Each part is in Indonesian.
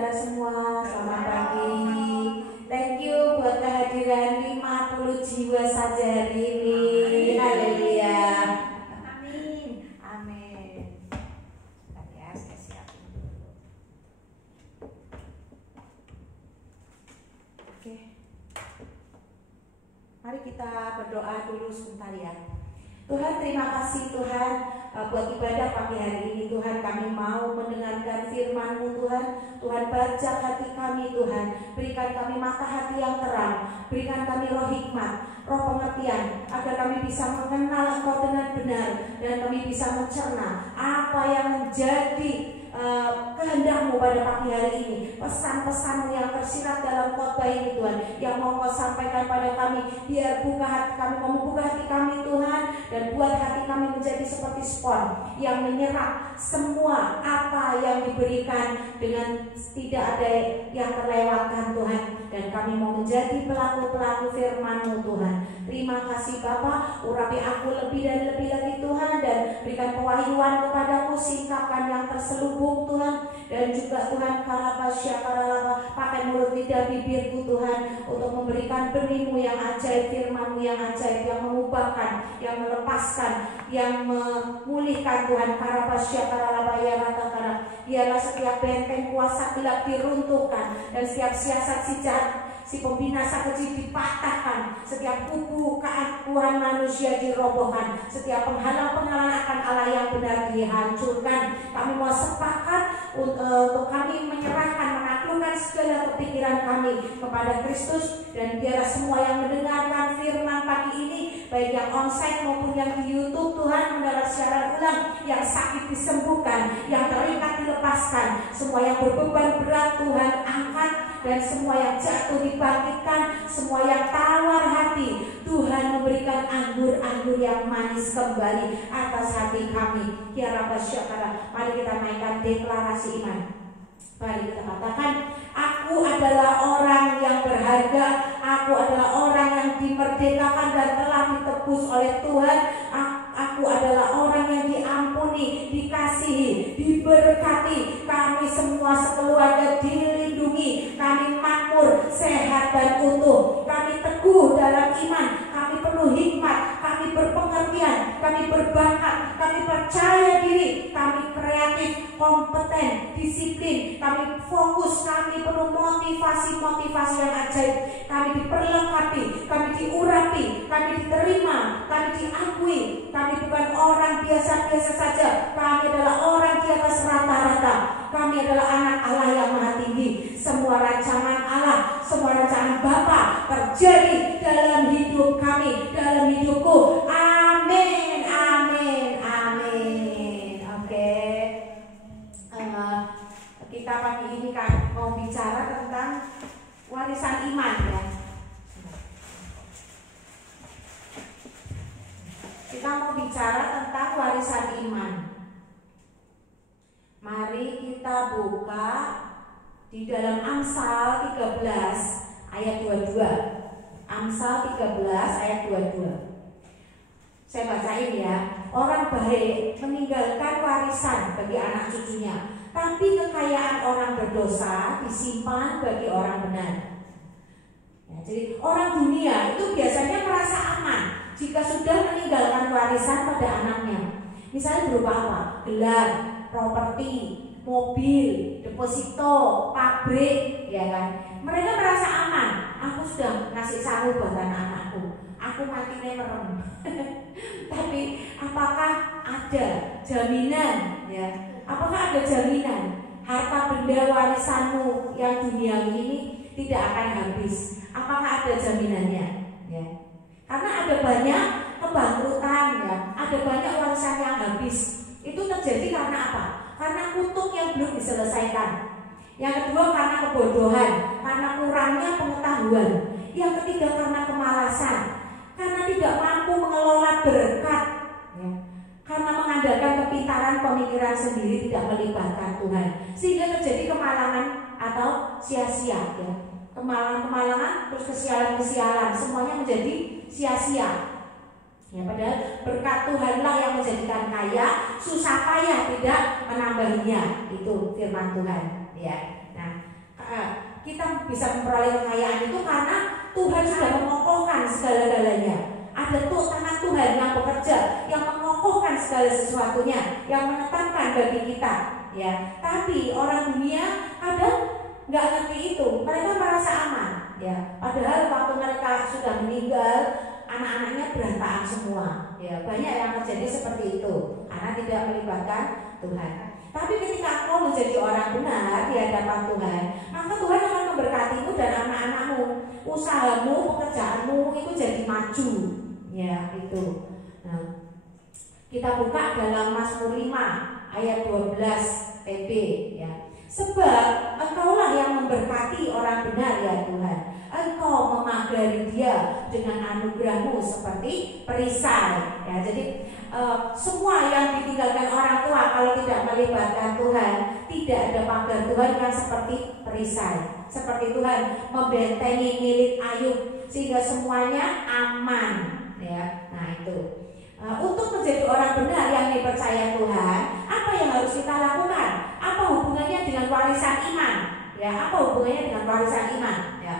saudara semua, selamat pagi. Thank you buat kehadiran 50 jiwa saja hari ini. Haleluya. Amin. Amin. Ya, saya siapin dulu. Oke. Mari kita berdoa dulu sebentar ya. Tuhan, terima kasih Tuhan buat ibadah pagi hari ini. Tuhan, kami mau mendengarkan firman-Mu Tuhan. Tuhan, baca hati kami Tuhan. Berikan kami mata hati yang terang. Berikan kami roh hikmat, roh pengertian, agar kami bisa mengenal Engkau dengan benar. Dan kami bisa mencerna apa yang menjadi kehendak-Mu pada pagi hari ini. Pesan-pesan yang tersirat dalam khotbah ini Tuhan, yang mau Kau sampaikan pada kami. Biar buka hati kami, mau membuka hati kami Tuhan, dan buat hati kami menjadi seperti spon yang menyerap semua apa yang diberikan dengan tidak ada yang terlewatkan Tuhan. Dan kami mau menjadi pelaku-pelaku firman-Mu Tuhan. Terima kasih Bapa, urapi aku lebih dan lebih lagi Tuhan, dan berikan pewahyuan kepadaku, singkapkan yang terselubung Tuhan. Dan juga Tuhan, pakai mulut lidah bibirku Tuhan, untuk memberikan benih-Mu yang ajaib, firman-Mu yang ajaib, yang mengubahkan, yang melepaskan, yang memulihkan Tuhan. Biarlah setiap benteng kuasa gelap diruntuhkan, dan setiap siasat si pembinasa keji dipatahkan, setiap kubukaan Tuhan manusia dirobohkan, setiap penghalang-penghalang akan Allah yang benar dihancurkan. Kami mau sepakat untuk kami menyerahkan, menaklukkan segala kepikiran kami kepada Kristus. Dan biarlah semua yang mendengarkan firman pagi ini, baik yang onsite maupun yang di YouTube Tuhan, mendengar secara ulang, yang sakit disembuhkan, yang terikat dilepaskan, semua yang berbeban berat Tuhan angkat, dan semua yang jatuh dibangkitkan, semua yang tawar hati Tuhan memberikan anggur-anggur yang manis kembali atas hati kami. Ya Rabbah Syakara. Mari kita naikkan deklarasi iman. Mari kita katakan, aku adalah orang yang berharga, aku adalah orang yang dimerdekakan dan telah ditebus oleh Tuhan. Aku adalah orang yang diampuni, dikasihi, diberkati. Kami semua sekeluarga dilindungi. Kami makmur, sehat dan utuh. Kami teguh dalam iman. Kami penuh hikmat. Kami berpengertian. Kami berbakat. Kami percaya diri. Kami kreatif, kompeten, disiplin. Kami fokus. Kami penuh motivasi-motivasi yang ajaib. Kami diperlengkapi. Kami diurapi. Kami diterima. Kami diakui. Kami bukan orang biasa-biasa saja. Kami adalah orang di atas rata-rata. Kami adalah anak Allah yang maha tinggi. Semua rancangan Allah, semua rancangan Bapa terjadi dalam hidup kami, dalam hidupku. Amin, amin, amin. Oke. Kita pagi ini kan mau bicara tentang warisan iman ya. Kita mau bicara tentang warisan iman. Mari kita buka di dalam Amsal 13 ayat 22. Amsal 13 ayat 22. Saya bacain ya. Orang baik meninggalkan warisan bagi anak cucunya, tapi kekayaan orang berdosa disimpan bagi orang benar. Ya, jadi orang dunia itu biasanya merasa aman jika sudah meninggalkan warisan pada anaknya. Misalnya berupa apa? Gelar, properti, mobil, deposito, pabrik, ya kan? Mereka merasa aman. Aku sudah ngasih saru buat anak-anakku. Aku matinya merem. Tapi apakah ada jaminan? Ya, apakah ada jaminan harta benda warisanmu yang duniawi ini tidak akan habis? Apakah ada jaminannya? Ya. Karena ada banyak kebangkrutan, ya, ada banyak warisan yang habis. Itu terjadi karena apa? Karena kutuk yang belum diselesaikan. Yang kedua karena kebodohan, karena kurangnya pengetahuan. Yang ketiga karena kemalasan, karena tidak mampu mengelola berkat, ya. Karena mengandalkan kepintaran pemikiran sendiri, tidak melibatkan Tuhan, sehingga terjadi kemalangan atau sia-sia, ya. Kemalangan-kemalangan, terus kesialan-kesialan, semuanya menjadi sia-sia. Ya, padahal berkat Tuhanlah yang menjadikan kaya, susah payah tidak menambahinya. Itu firman Tuhan. Ya. Nah, kita bisa memperoleh kekayaan itu karena Tuhan sudah mengokohkan segala-galanya. Ada tuh tangan Tuhan yang bekerja, yang mengokohkan segala sesuatunya, yang menetapkan bagi kita. Ya, tapi orang dunia kadang nggak ngerti itu. Mereka merasa aman. Ya, padahal waktu mereka sudah meninggal, anak-anaknya berantakan semua. Ya, banyak yang terjadi seperti itu karena tidak melibatkan Tuhan. Tapi ketika engkau menjadi orang benar di hadapan Tuhan, maka Tuhan akan memberkatimu dan anak-anakmu. Usahamu, pekerjaanmu itu jadi maju. Ya, itu. Nah, kita buka dalam Mazmur 5 ayat 12 TB ya. Sebab engkaulah yang memberkati orang benar ya Tuhan. Engkau memagari dia dengan anugerahmu seperti perisai. Ya, jadi semua yang ditinggalkan orang tua kalau tidak melibatkan Tuhan, tidak ada pagar Tuhan kan seperti perisai. Seperti Tuhan membentengi milik Ayub sehingga semuanya aman. Ya, nah itu. Untuk menjadi orang benar yang dipercaya Tuhan, apa yang harus kita lakukan? Apa hubungannya dengan warisan iman? Ya, apa hubungannya dengan warisan iman? Ya.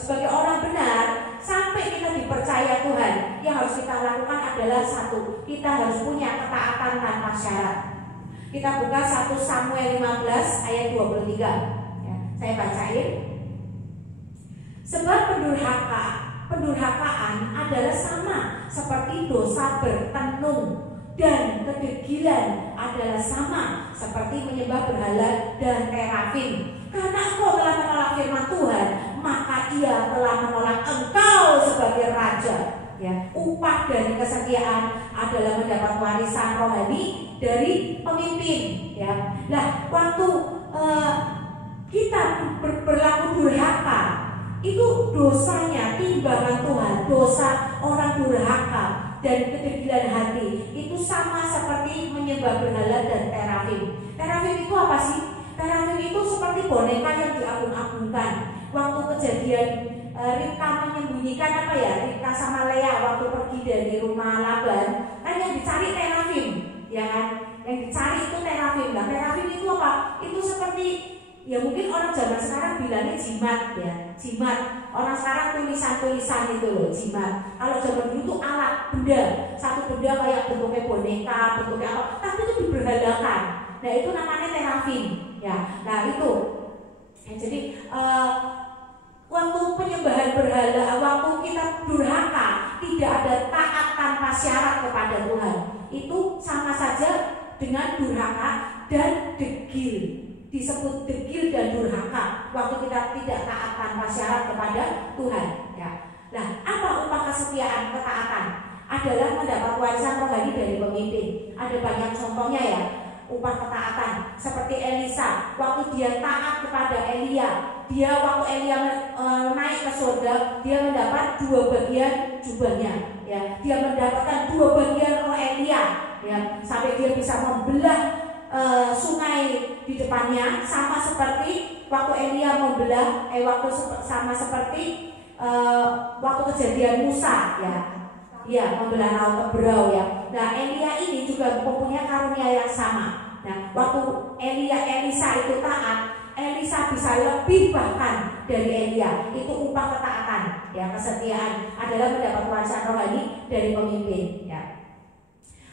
Sebagai orang benar, sampai kita dipercaya Tuhan, yang harus kita lakukan adalah satu, kita harus punya ketaatan tanpa syarat. Kita buka 1 Samuel 15 ayat 23. Ya, saya bacain. Sebab pendurhakaan adalah sama seperti dosa bertenung, dan kedegilan adalah sama seperti menyembah berhala dan terafim. Karena engkau telah menolak firman Tuhan, maka Ia telah menolak engkau sebagai raja. Ya, upah dari kesetiaan adalah mendapat warisan rohani dari pemimpin. Ya, nah waktu kita berlaku durhaka, itu dosanya timbangan Tuhan, dosa orang durhaka dan kedegilan hati itu sama seperti menyembah berhala dan terafim. Terafim itu apa sih? Terafim itu seperti boneka yang diagung-agungkan. Waktu kejadian Ribka menyembunyikan apa ya? Ribka sama Lea waktu pergi dari rumah Laban, kan yang dicari terafim, ya kan? Yang dicari itu terafim. Nah, terafim itu apa? Itu seperti, ya mungkin orang zaman sekarang bilangnya jimat ya, jimat. Orang sekarang tulisan-tulisan itu loh, jimat. Kalau zaman dulu itu alat, benda, satu benda kayak bentuknya boneka, bentuknya apa, tapi itu diberhalakan. Nah itu namanya terafim ya. Nah itu ya, jadi waktu penyembahan berhala, waktu kita durhaka, tidak ada taat tanpa syarat kepada Tuhan, itu sama saja dengan durhaka dan degil. Disebut degil dan durhaka waktu kita tidak taat tanpa syarat kepada Tuhan ya. Nah, apa upah kesetiaan ketaatan? Adalah mendapat warisan rohani dari pemimpin. Ada banyak contohnya ya, upah ketaatan. Seperti Elisa, waktu dia taat kepada Elia, dia waktu Elia naik ke surga, dia mendapat 2 bagian jubahnya ya. Dia mendapatkan 2 bagian roh Elia ya, sampai dia bisa membelah sungai di depannya, sama seperti waktu Elia membelah sama seperti waktu kejadian Musa ya, membelah laut Teberau ya. Nah, Elia ini juga mempunyai karunia yang sama. Nah, waktu Elisa itu taat, Elisa bisa lebih bahkan dari Elia. Itu upah ketaatan ya, kesetiaan adalah mendapat warisan rohani dari pemimpin ya.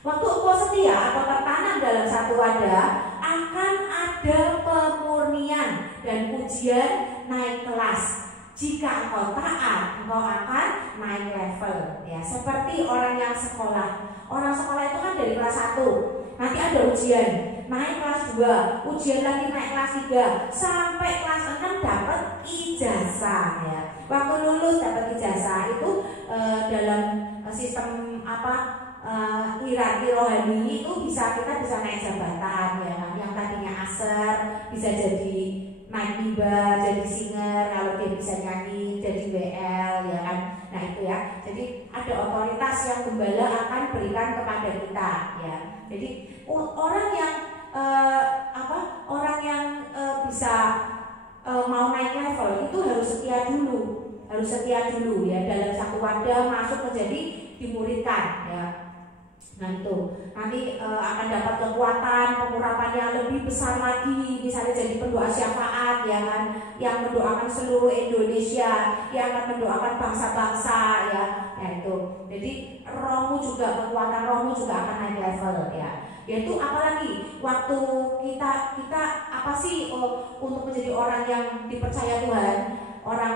Waktu engkau setia atau tertanam dalam satu wadah, akan ada pemurnian dan ujian naik kelas. Jika engkau taat, engkau akan naik level ya. Seperti orang yang sekolah. Orang sekolah itu kan dari kelas 1, nanti ada ujian, naik kelas 2, ujian lagi naik kelas 3, sampai kelas 6 dapat ijazah ya. Waktu lulus dapat ijazah itu dalam sistem hierarki rohani itu kita bisa naik jabatan ya. Yang tadinya aser bisa jadi naik mimbar, jadi singer, kalau dia bisa nyanyi jadi WL ya kan. Nah itu ya. Jadi ada otoritas yang gembala akan berikan kepada kita ya. Jadi orang yang bisa mau naik level itu harus setia dulu ya, dalam satu wadah masuk menjadi dimuridkan ya. Nah itu nanti akan dapat kekuatan pengurapan yang lebih besar lagi, misalnya jadi pendoa syafaat ya kan, yang mendoakan seluruh Indonesia, yang akan mendoakan bangsa-bangsa ya, itu. Jadi rohmu juga, kekuatan rohmu juga akan naik level ya. Yaitu apalagi waktu kita apa sih untuk menjadi orang yang dipercaya Tuhan, orang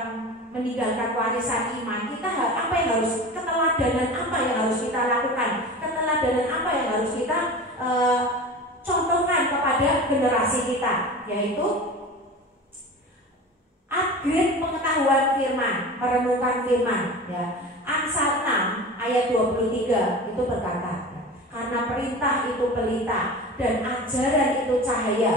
meninggalkan warisan iman, kita apa yang harus, keteladanan apa yang harus kita lakukan, keteladanan apa yang harus kita contohkan kepada generasi kita, yaitu upgrade pengetahuan firman, merenungkan firman ya. Amsal 6 ayat 23 itu berkata, karena perintah itu pelita dan ajaran itu cahaya,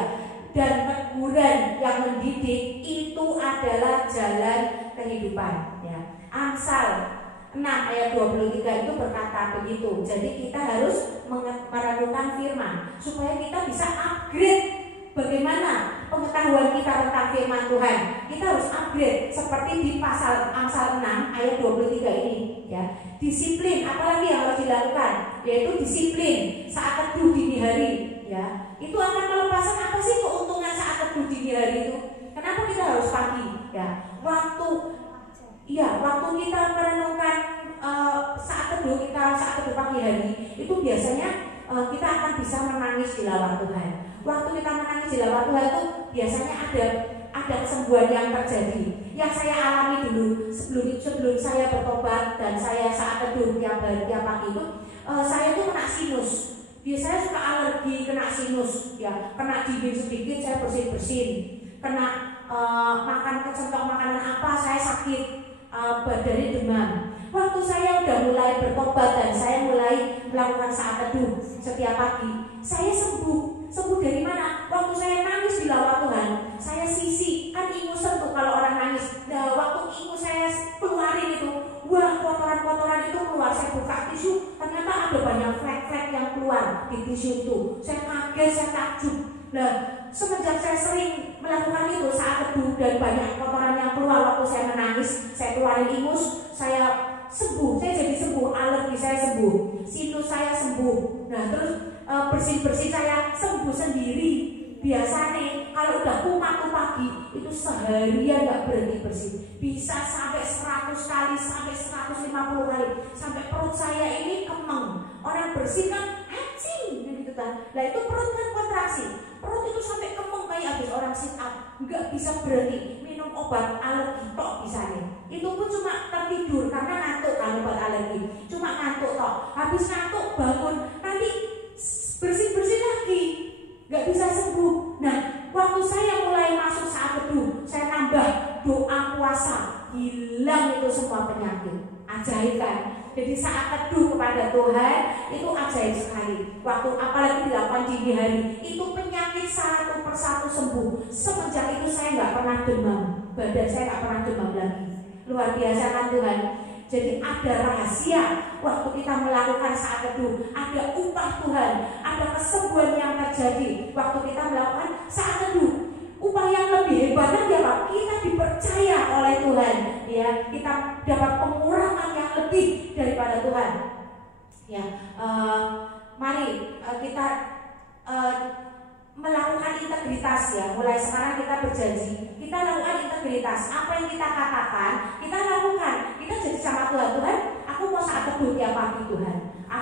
dan teguran yang mendidik itu adalah jalan kehidupan ya. Amsal 6 ayat 23 itu berkata begitu. Jadi kita harus merenungkan firman supaya kita bisa upgrade bagaimana pengetahuan kita tentang firman Tuhan. Kita harus upgrade seperti di pasal Amsal 6 ayat 23 ini ya. Disiplin, apalagi yang harus dilakukan, yaitu disiplin saat teduh dini hari ya. Itu akan melepaskan apa sih keuntungan saat teduh dini hari itu? Kenapa kita harus pagi ya? Waktu kita merenungkan saat teduh pagi hari itu biasanya kita akan bisa menangis di lawan Tuhan. Waktu kita menangis di lawan Tuhan itu biasanya ada kesembuhan yang terjadi. Yang saya alami dulu sebelum saya bertobat dan saya saat teduh tiap pagi itu, saya tuh kena sinus. Biasanya suka alergi, kena sinus ya, kena dingin sedikit saya bersin, kena makan kecentok makanan apa saya sakit, badannya demam. Waktu saya udah mulai bertobat dan saya mulai melakukan saat teduh setiap pagi, saya sembuh. Sembuh dari mana? Waktu saya nangis di lawan Tuhan, saya sisi, kan ingusan tuh kalau orang nangis. Nah, waktu ingus saya keluarin itu, wah kotoran-kotoran itu keluar. Saya buka tisu, ternyata ada banyak flek-flek yang keluar di tisu itu. Saya kaget, saya takjub. Nah, semenjak saya sering melakukan itu saat teduh dan banyak kotoran yang keluar waktu saya menangis, saya keluarin ingus, saya sembuh, saya jadi sembuh, alergi saya sembuh, sinus saya sembuh. Nah, terus bersih-bersih saya sembuh sendiri. Biasanya kalau udah kumat tuh pagi itu seharian gak berhenti bersih, bisa sampai 100 kali, sampai 150 kali, sampai perut saya ini kemeng. Orang bersih kan hacing gitu kan. Nah itu perut kan kontraksi, perut itu sampai kemeng kayak habis orang sit up, nggak bisa berhenti. Minum obat alergi tok bisa nih. Itu pun cuma tertidur karena ngantuk kan, obat alergi. Cuma ngantuk tok. Habis ngantuk bangun nanti bersih-bersih lagi, nggak bisa sembuh. Nah, waktu saya mulai masuk saat teduh, saya nambah doa puasa, hilang itu semua penyakit. Ajaib kan? Jadi saat teduh kepada Tuhan itu ajaib sekali. Waktu apalagi dilakukan dini hari, itu penyakit satu persatu sembuh. Semenjak itu saya nggak pernah demam, badan saya nggak pernah demam lagi. Luar biasa kan Tuhan? Jadi ada rahasia waktu kita melakukan saat teduh, ada upah Tuhan, ada kesembuhan yang terjadi waktu kita melakukan saat teduh. Upah yang lebih hebat lagi apa? Kita dipercaya oleh Tuhan, ya. Kita dapat pengurangan yang lebih daripada Tuhan. Ya, mari kita melakukan integritas ya. Mulai sekarang kita berjanji, kita lakukan integritas. Apa yang kita katakan, kita lakukan. Kita jadi sama Tuhan, aku mau saat teduh tiap pagi Tuhan,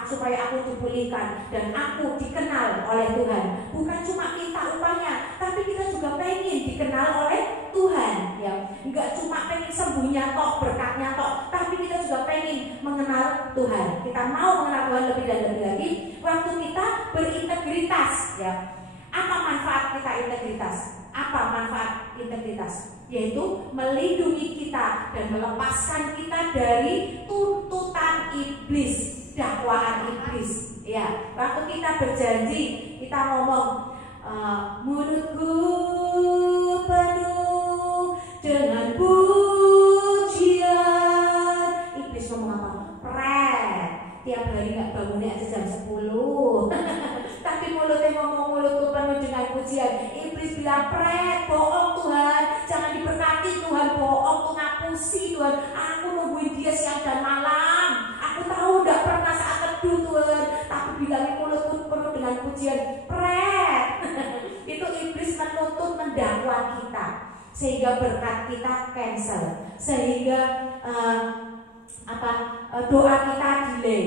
supaya aku dipulihkan dan aku dikenal oleh Tuhan. Bukan cuma minta upahnya, tapi kita juga pengen dikenal oleh Tuhan ya. Enggak cuma pengen sembuhnya tok, berkatnya tok, tapi kita juga pengen mengenal Tuhan. Kita mau mengenal Tuhan lebih dan lebih lagi waktu kita berintegritas ya. Apa manfaat kita integritas? Apa manfaat integritas? Yaitu melindungi kita dan melepaskan kita dari tuntutan iblis, dakwaan iblis. Ya, waktu kita berjanji, kita ngomong mulutku penuh dengan pujian. Iblis ngomong apa? Tiap hari nggak bangunnya aja jam 10 tapi mulutnya ngomong mulutku penuh dengan pujian. Iblis bilang bohong Tuhan, jangan diberkati Tuhan, bohong tuh ngapusi Tuhan, aku nungguin dia siang dan malam, aku tahu nggak pernah saat teduh Tuhan, tapi ujian, pret. Itu iblis menuntut mendakwa kita, sehingga berkat kita cancel, sehingga doa kita delay.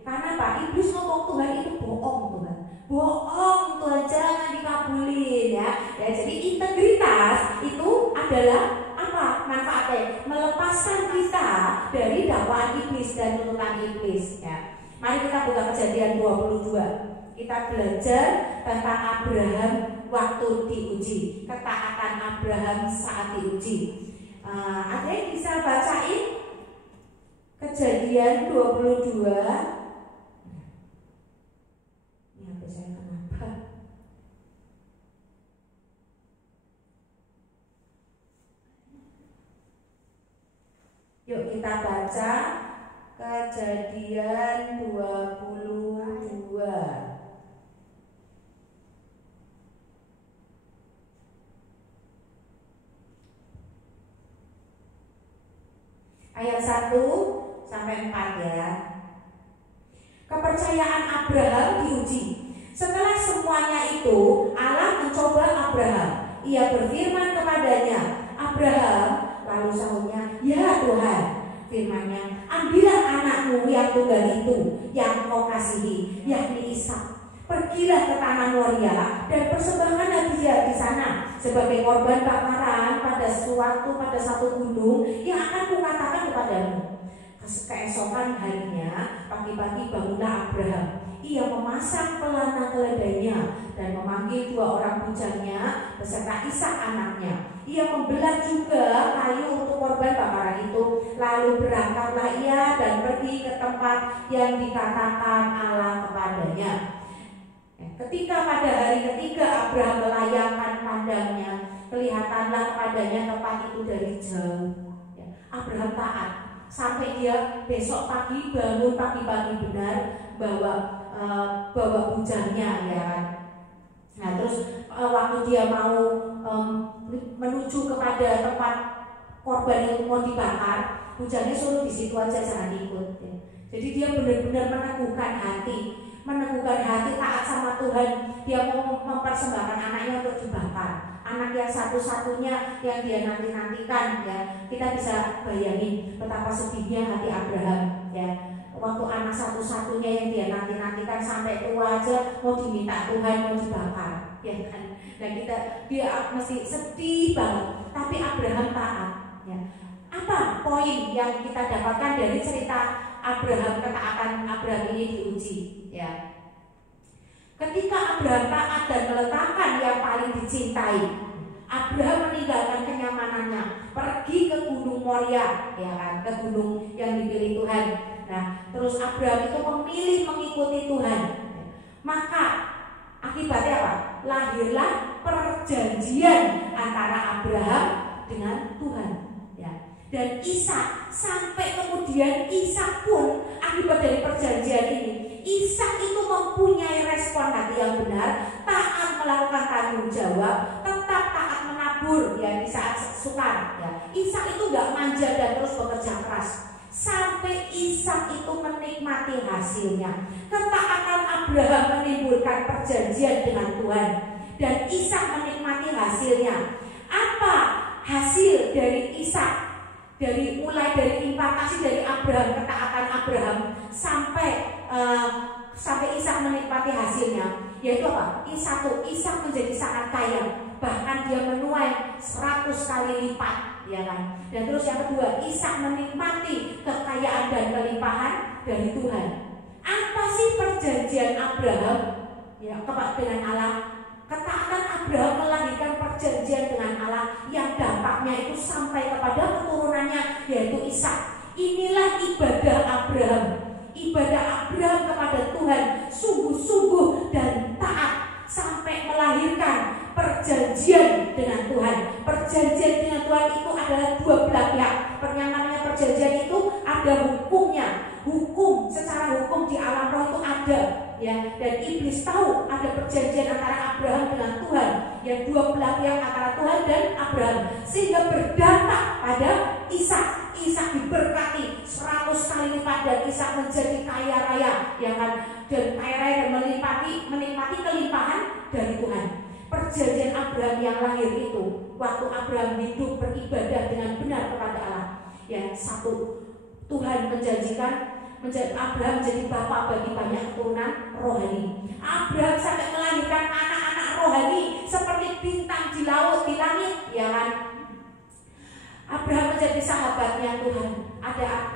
Karena apa? Iblis ngomong Tuhan itu bohong, Tuhan. Bohong, Tuhan, jangan dikabulin ya. Jadi integritas itu adalah apa manfaatnya? Melepaskan kita dari dakwaan iblis dan tuntutan iblis ya. Mari kita buka Kejadian 22. Kita belajar tentang Abraham waktu diuji, ketaatan Abraham saat diuji. Ada yang bisa bacain Kejadian 22? Yuk kita baca Kejadian 22 ayat 1 sampai 4 ya. Kepercayaan Abraham diuji. Setelah semuanya itu, Allah mencoba Abraham. Ia berfirman kepadanya, Abraham. Lalu sahutnya, ya Tuhan. Firman-Nya, ambillah anakmu yang tunggal itu, yang kau kasihi, yakni Ishak. Pergilah ke tanah Moria dan persembahkanlah dia di sana sebagai korban bakaran pada satu gunung yang akan kukatakan kepadamu. Keesokan harinya, pagi-pagi bangunlah Abraham. Ia memasang pelana keledainya dan memanggil 2 orang bujangnya beserta Ishak anaknya. Ia membelah juga kayu untuk korban bakaran itu. Lalu berangkatlah ia dan pergi ke tempat yang dikatakan Allah kepadanya. Ketika pada hari ketiga Abraham melayangkan pandangnya, kelihatanlah kepadanya tempat itu dari jauh. Abraham taat sampai dia besok pagi bangun pagi-pagi benar bawa bujangnya ya. Nah terus waktu dia mau menuju kepada tempat korban yang mau dibakar, bujangnya suruh di situ aja, jangan ikut. Ya. Jadi dia benar-benar meneguhkan hati taat sama Tuhan. Dia mau mempersembahkan anaknya untuk dibakar, anak yang satu-satunya yang dia nanti-nantikan ya. Kita bisa bayangin betapa sedihnya hati Abraham ya. Waktu anak satu-satunya yang dia nanti-nantikan sampai tua aja mau diminta Tuhan mau dibakar ya kan. Nah dia mesti sedih banget, tapi Abraham taat ya. Apa poin yang kita dapatkan dari cerita Abraham, ketaatan Abraham ini diuji ya. Ketika Abraham taat dan meletakkan yang paling dicintai, Abraham meninggalkan kenyamanannya, pergi ke Gunung Moria ya kan, ke gunung yang dipilih Tuhan. Nah, terus Abraham itu memilih mengikuti Tuhan. Maka akibatnya apa? Lahirlah perjanjian antara Abraham dengan Tuhan ya. Dan Ishak, sampai kemudian Ishak pun akibat dari perjanjian ini, Ishak itu mempunyai respon hati yang benar, taat melakukan tanggung jawab, tetap taat menabur ya di saat sukar ya. Ishak itu nggak manja dan terus bekerja keras. Sampai Ishak itu menikmati hasilnya. Ketaatan Abraham menimbulkan perjanjian dengan Tuhan, dan Ishak menikmati hasilnya. Apa hasil dari Ishak? Mulai dari impartasi dari Abraham, ketaatan Abraham sampai Ishak menikmati hasilnya, yaitu apa? Ishak menjadi sangat kaya, bahkan dia menuai 100 kali lipat ya kan. Dan terus yang kedua, Ishak menikmati kekayaan dan kelimpahan dari Tuhan. Apa sih perjanjian Abraham ya dengan Allah? Ketaatan Abraham melahirkan perjanjian dengan Allah yang dampaknya itu sampai kepada keturunannya, yaitu Ishak. Inilah ibadah Abraham. Ibadah Abraham kepada Tuhan sungguh-sungguh dan taat sampai melahirkan perjanjian dengan Tuhan. Perjanjian dengan Tuhan itu adalah dua belah pihak. Namanya perjanjian itu ada hukumnya. Secara hukum di alam roh itu ada ya. Dan iblis tahu ada perjanjian antara Abraham dengan Tuhan, yang dua belah pihak antara Tuhan dan Abraham, sehingga berdampak pada Ishak. Ishak diberkati 100 kali lipat dan Ishak menjadi kaya raya ya kan, dan kaya raya dan menikmati perjanjian Abraham yang lahir itu, waktu Abraham hidup beribadah dengan benar kepada Allah. Ya, satu, Tuhan menjanjikan Abraham menjadi bapak bagi banyak keturunan rohani. Abraham sampai melahirkan anak-anak rohani seperti bintang di laut, di langit, ya kan? Abraham menjadi sahabatnya Tuhan.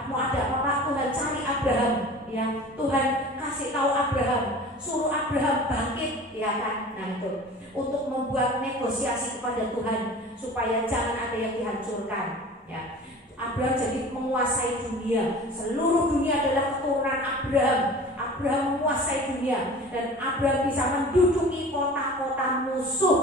Mau ada apa-apa, Tuhan cari Abraham, ya. Tuhan kasih tahu Abraham, suruh Abraham bangkit, ya kan? Nah itu untuk membuat negosiasi kepada Tuhan supaya jangan ada yang dihancurkan, ya. Abraham jadi menguasai dunia. Seluruh dunia adalah keturunan Abraham. Abraham menguasai dunia dan Abraham bisa menduduki kota-kota musuh,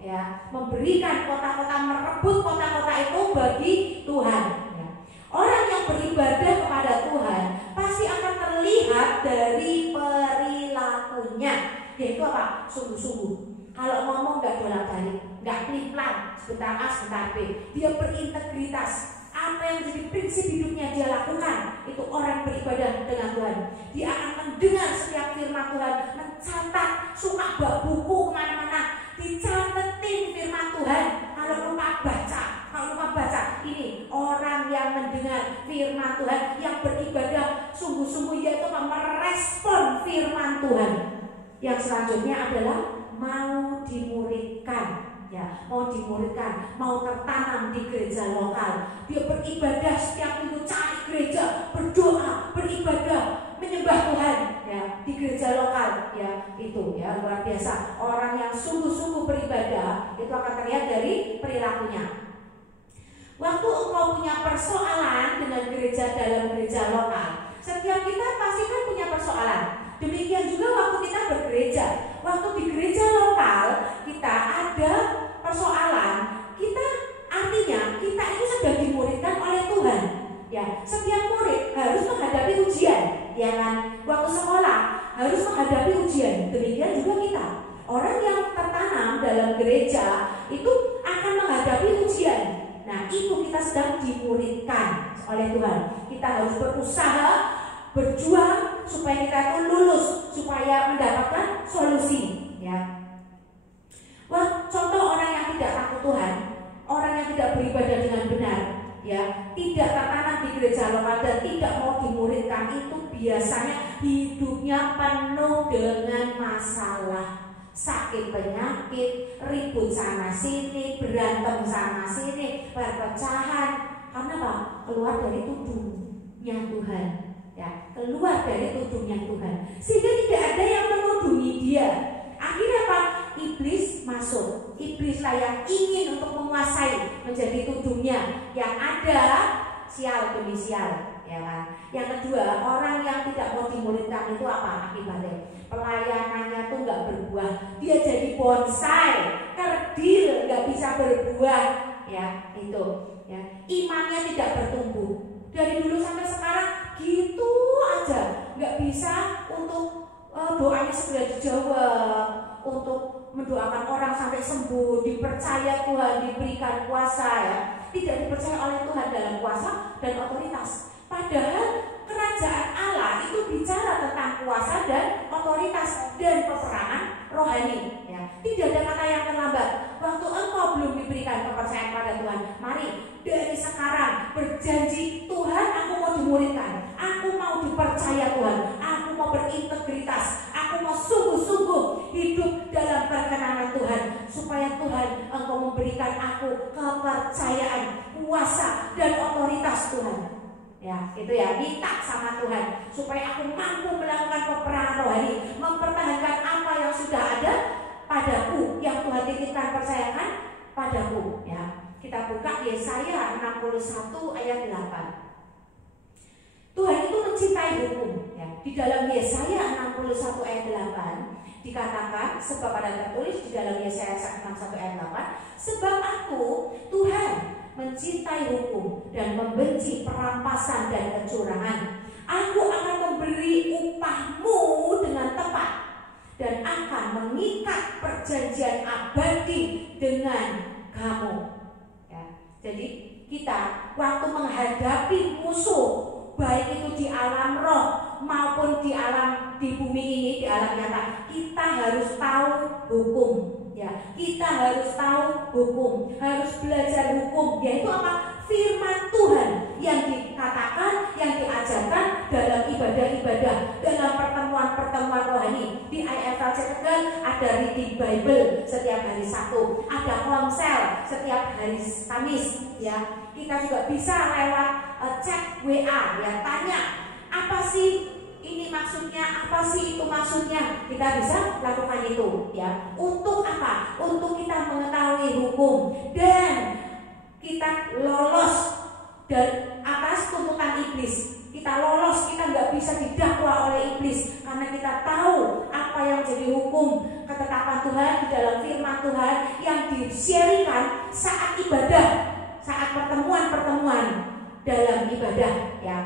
ya, memberikan kota-kota, merebut kota-kota itu bagi Tuhan, ya. Orang yang beribadah kepada Tuhan pasti akan terlihat dari perilakunya, yaitu apa? Sungguh-sungguh. Kalau ngomong nggak bolak-balik, nggak pelin-pelan, sebentar A, sebentar B. Dia berintegritas. Apa yang menjadi prinsip hidupnya dia lakukan, itu orang beribadah dengan Tuhan. Dia akan mendengar setiap firman Tuhan, mencatat, suka bawa buku kemana-mana, dicatetin firman Tuhan. Kalau lupa baca, ini orang yang mendengar firman Tuhan, yang beribadah sungguh-sungguh, yaitu merespon firman Tuhan. Yang selanjutnya adalah mau dimuridkan. Ya, mau dimuridkan, mau tertanam di gereja lokal. Dia beribadah setiap minggu, cari gereja, berdoa, beribadah, menyembah Tuhan, ya, di gereja lokal, ya, itu ya luar biasa. Orang yang sungguh-sungguh beribadah itu akan terlihat dari perilakunya. Waktu engkau punya persoalan dengan gereja dalam gereja lokal, setiap kita pasti kan punya persoalan. Demikian juga waktu kita bergereja. Waktu di gereja lokal kita ada persoalan, artinya kita itu sudah dimuridkan oleh Tuhan. Ya, setiap murid harus menghadapi ujian, ya kan? Waktu sekolah harus menghadapi ujian. Demikian juga kita. Orang yang tertanam dalam gereja itu akan menghadapi ujian. Nah, itu kita sedang dimuridkan oleh Tuhan. Kita harus berusaha, berjuang supaya kita itu lulus, supaya mendapatkan solusi, ya. Wah, contoh orang yang tidak takut Tuhan, orang yang tidak beribadah dengan benar, ya, tidak tertanam di gereja lokal dan tidak mau dimuridkan, itu biasanya hidupnya penuh dengan masalah, sakit penyakit, ribut sana sini, berantem sana sini, perpecahan. Karena apa? Keluar dari tuduhnya Tuhan, ya, keluar dari tuduhnya Tuhan, sehingga tidak ada yang menudungi dia. Akhirnya apa? Iblis masuk. Iblislah yang ingin untuk menguasai, menjadi tuduhnya. Yang ada sial demi sial, ya kan? Yang kedua, orang yang tidak mau dimuridkan itu apa akibatnya? Pelayanannya tuh nggak berbuah. Dia jadi bonsai, kerdil, nggak bisa berbuah, ya itu. Ya, imannya tidak bertumbuh. Dari dulu sampai sekarang gitu aja, nggak bisa untuk doanya segera dijawab, untuk mendoakan orang sampai sembuh, dipercaya Tuhan, diberikan kuasa, ya. Tidak dipercaya oleh Tuhan dalam kuasa dan otoritas. Padahal kerajaan Allah itu bicara tentang kuasa dan otoritas dan peperangan rohani, ya. Tidak ada kata yang terlambat. Waktu engkau belum diberikan kepercayaan pada Tuhan, mari dari sekarang berjanji, Tuhan, aku mau dimuridkan, aku mau dipercaya Tuhan, aku mau berintegritas, aku mau sungguh-sungguh hidup dalam perkenanan Tuhan, supaya Tuhan engkau memberikan aku kepercayaan, kuasa dan otoritas Tuhan. Ya, itu ya, minta sama Tuhan supaya aku mampu melakukan peperangan rohani, mempertahankan apa yang sudah ada padaku, yang Tuhan titipkan, percayakan padaku, ya. Kita buka Yesaya 61 ayat 8. Tuhan itu mencintai hukum, ya. Di dalam Yesaya 61 ayat 8 dikatakan, sebab ada tertulis di dalam Yesaya 61 ayat 8, sebab aku Tuhan mencintai hukum dan membenci perampasan dan kecurangan. Aku akan memberi upahmu dengan tepat dan akan mengikat perjanjian abadi dengan kamu, ya. Jadi kita waktu menghadapi musuh, baik itu di alam roh maupun di bumi ini, di alam nyata, kita harus tahu hukum, ya. Kita harus tahu hukum, harus belajar hukum, yaitu apa? Firman Tuhan yang dikatakan, yang diajarkan dalam ibadah-ibadah, dalam pertemuan-pertemuan rohani. Di IFLC Tegal ada reading Bible setiap hari Sabtu, ada konsel setiap hari Kamis, ya. Kita juga bisa lewat chat WA, ya, tanya apa sih ini maksudnya, apa sih itu maksudnya. Kita bisa lakukan itu, ya. Untuk apa? Untuk kita mengetahui hukum dan kita lolos dari atas tuntutan iblis. Kita lolos, kita nggak bisa didakwa oleh iblis karena kita tahu apa yang menjadi hukum ketetapan Tuhan di dalam firman Tuhan yang di-sharingkan saat ibadah, saat pertemuan-pertemuan dalam ibadah, ya.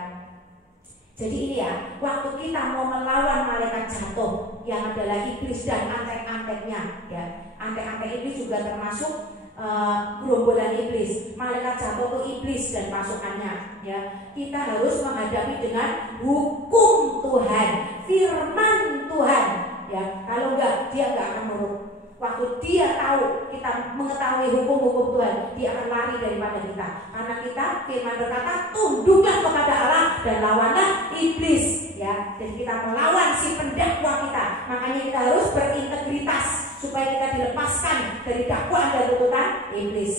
Jadi ini ya, waktu kita mau melawan malaikat jatuh yang adalah iblis dan antek-anteknya, ya. Antek-antek iblis juga termasuk gerombolan iblis. Malaikat jatuh itu iblis dan pasukannya, ya. Kita harus menghadapi dengan hukum Tuhan, firman Tuhan, ya. Kalau enggak, dia enggak akan nurut. Waktu dia tahu, kita mengetahui hukum-hukum Tuhan, dia akan lari daripada kita. Karena kita, firman berkata, tunduklah kepada Allah dan lawanlah iblis, ya. Jadi kita melawan si pendakwa kita. Makanya kita harus berintegritas supaya kita dilepaskan dari dakwaan dan tuntutan iblis.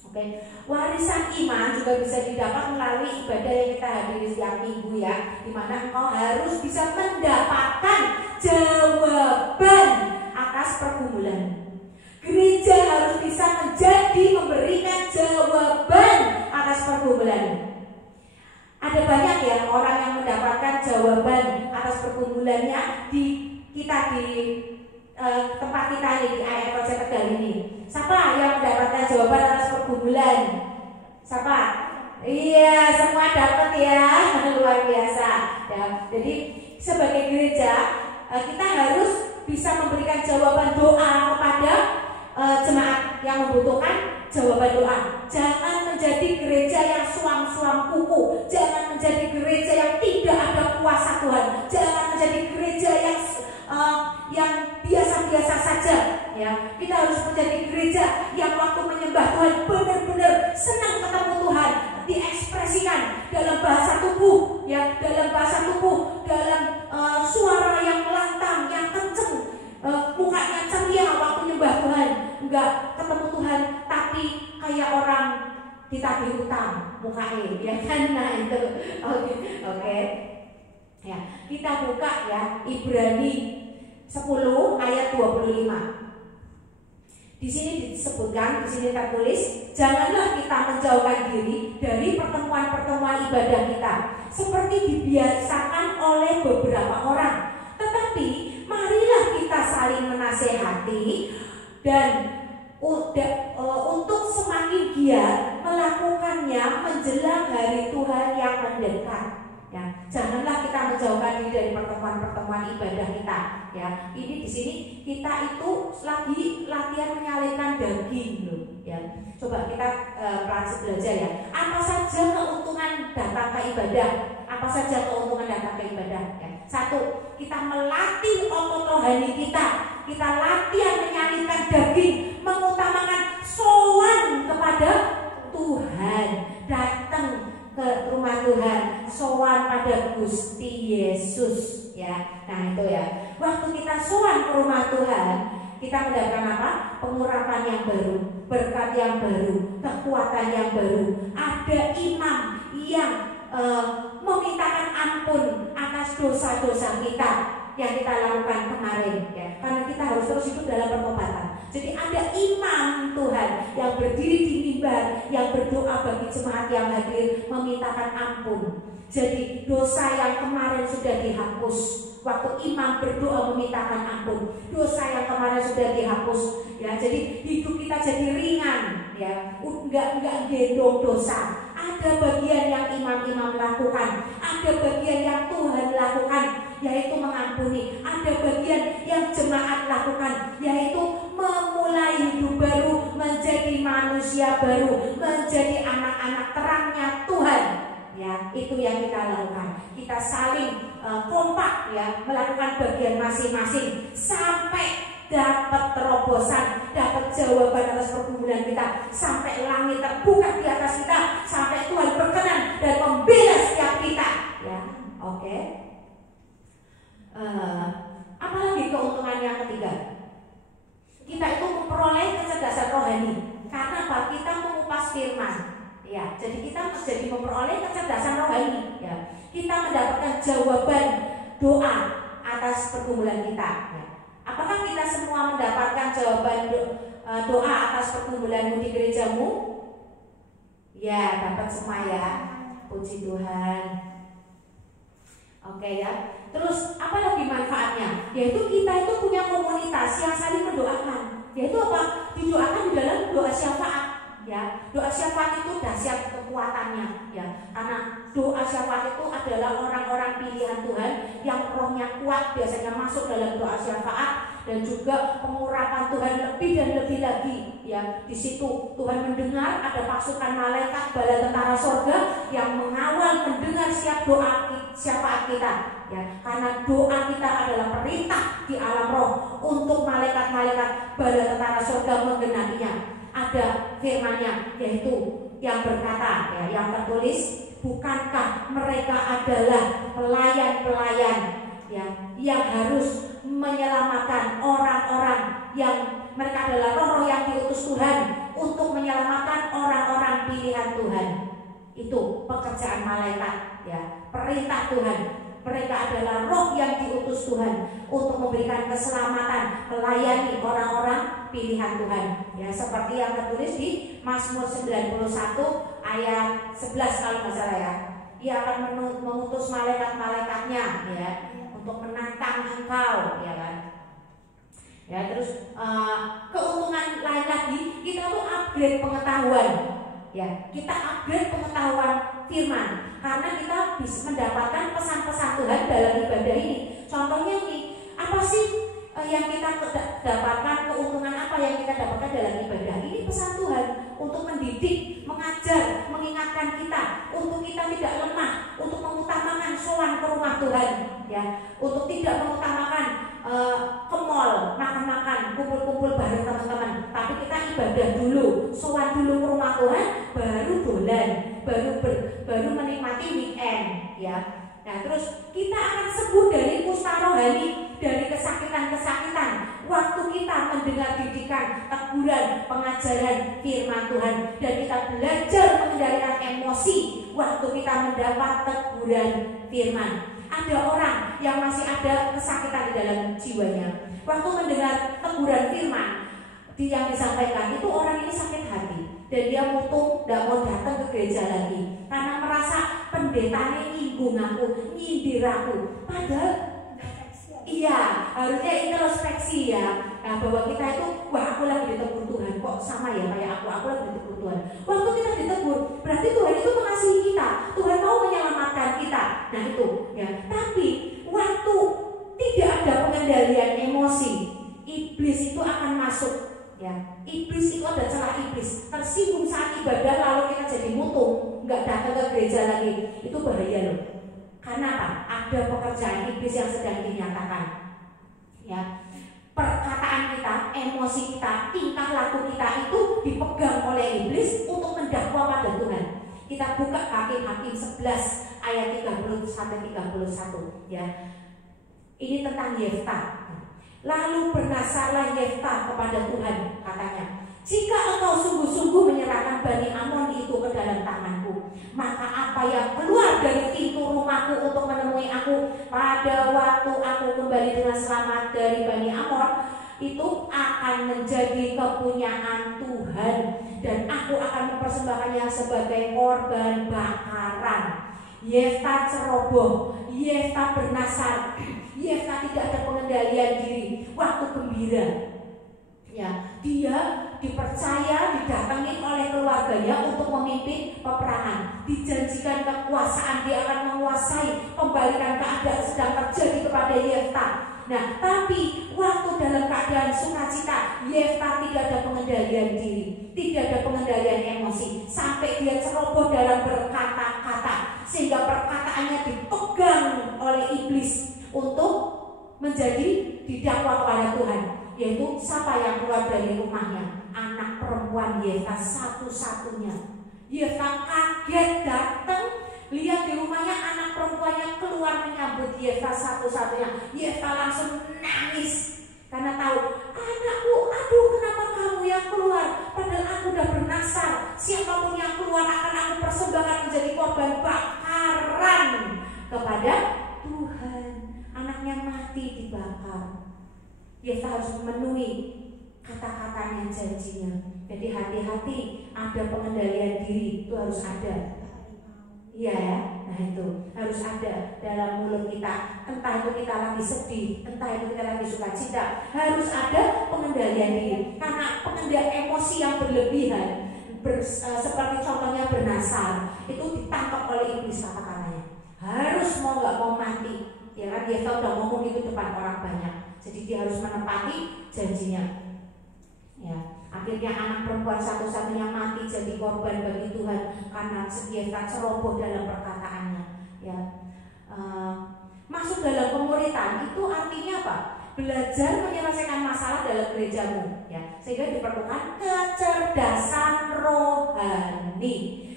Oke. Warisan iman juga bisa didapat melalui ibadah yang kita hadiri setiap minggu, ya, dimana engkau harus bisa mendapatkan jawaban atas pergumulan. Gereja harus bisa memberikan jawaban atas pergumulan. Ada banyak ya orang yang mendapatkan jawaban atas pergumulannya di tempat kita di IFLC Tegal ini. Siapa yang mendapatkan jawaban atas pergumulan? Siapa? Iya, semua dapat ya. Luar biasa, ya. Jadi sebagai gereja kita harus bisa memberikan jawaban doa kepada jemaat yang membutuhkan jawaban doa. Jangan menjadi gereja yang suam-suam kuku. Jangan menjadi gereja yang tidak ada kuasa Tuhan. Jangan menjadi gereja yang biasa-biasa saja, ya. Kita harus menjadi gereja yang waktu menyembah Tuhan benar-benar senang ketemu Tuhan, diekspresikan dalam bahasa tubuh, ya, dalam bahasa tubuh, dalam suara yang lantang, yang kenceng, mukanya ceria waktu nyembah Tuhan. Enggak ketemu Tuhan tapi kayak orang ditagih hutang mukanya, ya kan? Nah itu oke. Ya, kita buka ya Ibrani 10 ayat 25. Di sini disebutkan, di sini tertulis, janganlah kita menjauhkan diri dari pertemuan-pertemuan ibadah kita seperti dibiasakan oleh beberapa orang, tetapi marilah kita saling menasehati dan untuk semakin giat melakukannya menjelang hari Tuhan yang mendekat. Ya, janganlah kita menjauhkan diri dari pertemuan-pertemuan ibadah kita. Ya, ini di sini kita itu lagi latihan menyalurkan daging loh. Ya, coba kita belajar ya. Apa saja keuntungan datang ke ibadah? Apa saja keuntungan datang ke ibadah? Ya. Satu, kita melatih otot rohani kita. Kita latihan menyalurkan daging, mengutamakan sowan kepada Tuhan, datang ke rumah Tuhan, sowan pada Gusti Yesus, ya. Nah itu ya. Waktu kita sowan ke rumah Tuhan, kita mendapatkan apa? Pengurapan yang baru, berkat yang baru, kekuatan yang baru. Ada imam yang memintakan ampun atas dosa-dosa kita yang kita lakukan kemarin, ya. Karena kita harus terus hidup dalam pertobatan. Jadi ada imam Tuhan yang berdiri di mimbar, yang berdoa bagi jemaat yang hadir, memintakan ampun. Jadi dosa yang kemarin sudah dihapus. Waktu imam berdoa memintakan ampun, dosa yang kemarin sudah dihapus. Ya, jadi hidup kita jadi ringan, ya. Enggak gendong dosa. Ada bagian yang imam-imam lakukan, ada bagian yang Tuhan lakukan, yaitu mengampuni. Ada bagian yang jemaat lakukan, yaitu memulai hidup baru, menjadi manusia baru, menjadi anak-anak terangnya Tuhan. Ya, itu yang kita lakukan. Kita saling kompak, ya, melakukan bagian masing-masing sampai dapat terobosan, dapat jawaban atas pergumulan kita, sampai langit terbuka di atas kita, sampai Tuhan berkenan dan membela setiap kita. Ya, oke. Apalagi keuntungan yang ketiga, kita itu memperoleh kecerdasan rohani. Karena apa? Kita mengupas firman. Ya, jadi kita menjadi memperoleh kecerdasan rohani. Ya, kita mendapatkan jawaban doa atas pergumulan kita. Ya. Apakah kita semua mendapatkan jawaban doa atas pergumulanmu di gerejamu? Ya, dapat semua ya. Puji Tuhan. Oke ya. Terus apa lagi manfaatnya? Yaitu kita itu punya komunitas yang saling mendoakan. Yaitu apa? Didoakan di dalam doa syafaat. Ya, doa syafaat itu dahsyat kekuatannya. Ya, karena doa syafaat itu adalah orang-orang pilihan Tuhan yang rohnya kuat, biasanya masuk dalam doa syafaat, dan juga pengurapan Tuhan lebih dan lebih lagi. Ya, di situ Tuhan mendengar, ada pasukan malaikat bala tentara sorga yang mengawal mendengar setiap doa syafaat kita. Ya, karena doa kita adalah perintah di alam roh untuk malaikat-malaikat bala tentara sorga menggenapinya. Ada firman-Nya, yaitu yang berkata, ya, yang tertulis, bukankah mereka adalah pelayan-pelayan yang harus menyelamatkan orang-orang yang mereka adalah roh-roh yang diutus Tuhan untuk menyelamatkan orang-orang pilihan Tuhan. Itu pekerjaan malaikat, ya, perintah Tuhan. Mereka adalah roh yang diutus Tuhan untuk memberikan keselamatan, melayani orang-orang pilihan Tuhan. Ya, seperti yang tertulis di Mazmur 91 ayat 11 kalau nggak salah ya. Ia akan mengutus malaikat-malaikatnya, ya, untuk menantang engkau, ya kan. Ya, terus keuntungan lain lagi, kita tuh upgrade pengetahuan. Ya, kita upgrade pengetahuan firman karena kita bisa mendapatkan pesan-pesan Tuhan dalam ibadah ini. Contohnya ini, apa sih yang kita dapatkan, keuntungan apa yang kita dapatkan dalam ibadah ini? Pesan Tuhan untuk mendidik, mengajar, mengingatkan kita untuk kita tidak lemah, untuk mengutamakan sowan ke rumah Tuhan, ya, untuk tidak mengutamakan ke mall, makan-makan, kumpul-kumpul bareng teman-teman, tapi kita ibadah dulu, sowan dulu ke rumah Tuhan, baru dolan, baru menikmati weekend, ya. Nah, terus kita akan sembuh dari kusta rohani, dari kesakitan-kesakitan waktu kita mendengar didikan, teguran, pengajaran firman Tuhan, dan kita belajar mengendalikan emosi waktu kita mendapat teguran firman. Ada orang yang masih ada kesakitan di dalam jiwanya. Waktu mendengar teguran firman yang disampaikan, itu orang ini sakit hati dan dia mutung, tidak mau datang ke gereja lagi karena merasa pendetanya nyinggung aku, nyindir aku. Padahal iya, harusnya introspeksi ya. Nah, bahwa kita itu, wah, aku lagi ditegur Tuhan, kok sama ya kayak aku lagi ditegur Tuhan. Waktu kita ditegur, berarti Tuhan itu mengasihi kita, Tuhan mau menyelamatkan kita. Nah itu, ya. Tapi waktu tidak ada pengendalian emosi, iblis itu akan masuk. Ya, iblis itu ada celah iblis, tersinggung saat ibadah lalu kita jadi mutung, nggak datang ke gereja lagi, itu bahaya loh. Karena apa? Ada pekerjaan iblis yang sedang dinyatakan. Ya, perkataan kita, emosi kita, tingkah laku kita itu dipegang oleh iblis untuk mendakwa pada Tuhan. Kita buka Hakim-Hakim 11 ayat 30 sampai 31. Ya, ini tentang Yefta. Lalu bernasarlah Yefta kepada Tuhan, katanya, jika engkau sungguh-sungguh menyerahkan Bani Amon itu ke dalam tanganku, maka apa yang keluar dari pintu rumahku untuk menemui aku pada waktu aku kembali dengan selamat dari Bani Amon, itu akan menjadi kepunyaan Tuhan, dan aku akan mempersembahkannya sebagai korban bakaran. Yefta ceroboh, Yefta bernasar, Yefta tidak ada pengendalian diri waktu gembira. Ya, dia dipercaya, didatangi oleh keluarganya untuk memimpin peperangan. Dijanjikan kekuasaan, dia akan menguasai, pembalikan keadaan sedang terjadi kepada Yefta. Nah, tapi waktu dalam keadaan sukacita, Yefta tidak ada pengendalian diri, tidak ada pengendalian emosi, sampai dia ceroboh dalam berkata-kata, sehingga perkataannya dipegang oleh iblis untuk menjadi didakwa kepada Tuhan. Yaitu siapa yang keluar dari rumahnya? Anak perempuan Yefta satu-satunya. Yefta kaget datang, lihat di rumahnya anak perempuannya keluar menyambut Yefta satu-satunya. Yefta langsung nangis karena tahu, anakku, aduh kenapa kamu yang keluar? Padahal aku udah bernasar, siapapun yang keluar akan aku persembahkan menjadi korban bakaran kepada Tuhan. Anaknya mati dibakar. Yefta harus memenuhi kata-katanya, janjinya. Jadi hati-hati, ada pengendalian diri itu harus ada. Iya ya, nah itu harus ada dalam mulut kita. Entah itu kita lagi sedih, entah itu kita lagi sukacita, harus ada pengendalian diri. Karena pengendalian emosi yang berlebihan, seperti contohnya bernasar, itu ditangkap oleh iblis kata-katanya. Harus mau nggak mau mati, ya kan? Dia tahu udah ngomong itu depan orang banyak, jadi dia harus menepati janjinya. Ya. Akhirnya anak perempuan satu-satunya mati jadi korban bagi Tuhan karena Yefta ceroboh dalam perkataannya. Ya, masuk dalam pemuritan itu artinya apa? Belajar menyelesaikan masalah dalam gerejamu. Ya, sehingga diperlukan kecerdasan rohani.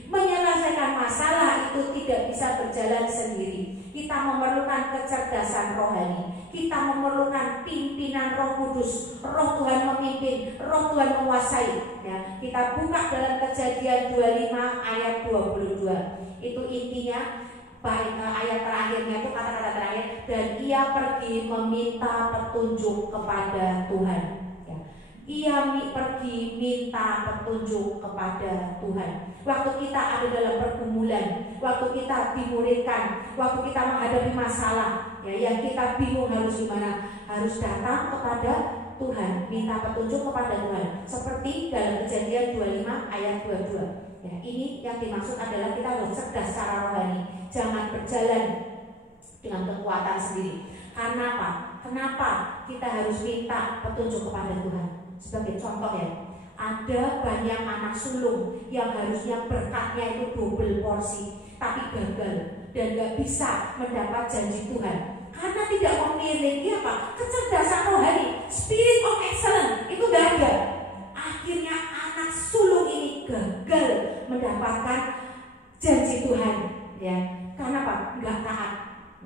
Menyelesaikan masalah itu tidak bisa berjalan sendiri. Kita memerlukan kecerdasan rohani. Kita memerlukan pimpinan Roh Kudus. Roh Tuhan memimpin, Roh Tuhan menguasai. Ya, kita buka dalam Kejadian 25 ayat 22. Itu intinya. Baik, ayat terakhirnya itu kata-kata terakhir, dan ia pergi meminta petunjuk kepada Tuhan. Ya. Ia pergi minta petunjuk kepada Tuhan. Waktu kita ada dalam pergumulan, waktu kita dimuridkan, waktu kita menghadapi masalah, ya, yang kita bingung harus gimana, harus datang kepada Tuhan, minta petunjuk kepada Tuhan. Seperti dalam Kejadian 25 ayat 22. Ya, ini yang dimaksud adalah kita harus cerdas secara rohani, jangan berjalan dengan kekuatan sendiri. Karena apa? Kenapa kita harus minta petunjuk kepada Tuhan? Sebagai contoh ya, ada banyak anak sulung yang harusnya berkatnya itu double porsi, tapi gagal dan gak bisa mendapat janji Tuhan karena tidak memiliki apa? Kecerdasan rohani, spirit of excellence itu gak ada. Akhirnya anak sulung ini gagal mendapatkan janji Tuhan, ya. Karena apa? Gak taat,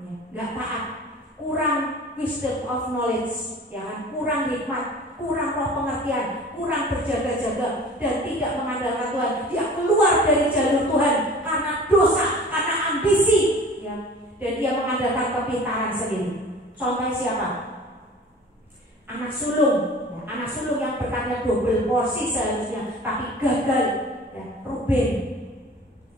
ya. Gak taat, kurang wisdom of knowledge, ya kan? Kurang hikmat, kurang roh pengertian, kurang berjaga-jaga dan tidak mengandalkan Tuhan. Dia keluar dari jalur Tuhan karena dosa, karena ambisi, ya. Dan dia mengandalkan kepintaran sendiri. Contohnya siapa? Anak sulung. Anak sulung yang berkatnya double porsi seharusnya, tapi gagal. Ya, Ruben,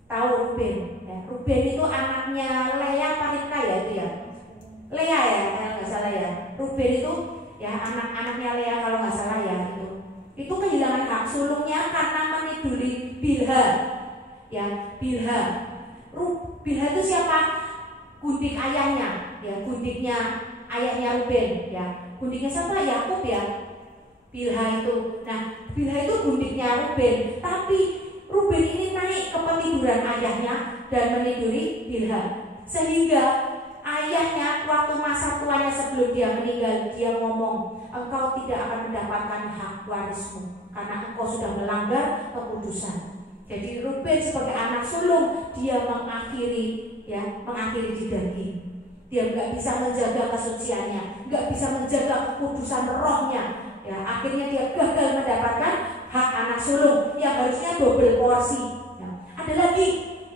tahu Ruben? Ya, Ruben itu anaknya Lea Parika ya itu ya. Lea ya, kalau nggak salah ya. Ruben itu ya anak-anaknya Lea kalau nggak salah ya itu. Itu kehilangan hak sulungnya karena meniduri Bilha. Ya, Bilha. Bilha itu siapa? Gundik ayahnya, ya gundiknya ayahnya Ruben. Ya, gundiknya siapa? Yakub ya. Bilha itu, nah Bilha itu gundiknya Ruben, tapi Ruben ini naik ke petiduran ayahnya dan meniduri Bilha, sehingga ayahnya waktu masa tuanya sebelum dia meninggal, dia ngomong, engkau tidak akan mendapatkan hak warismu karena engkau sudah melanggar kekudusan. Jadi Ruben sebagai anak sulung dia mengakhiri di daging. Dia nggak bisa menjaga kesuciannya, nggak bisa menjaga kekudusan rohnya. Ya, akhirnya dia gagal mendapatkan hak anak sulung yang harusnya double porsi. Ya, ada lagi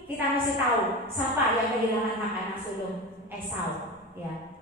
kita masih tahu siapa yang kehilangan hak anak sulung? Esau. Ya,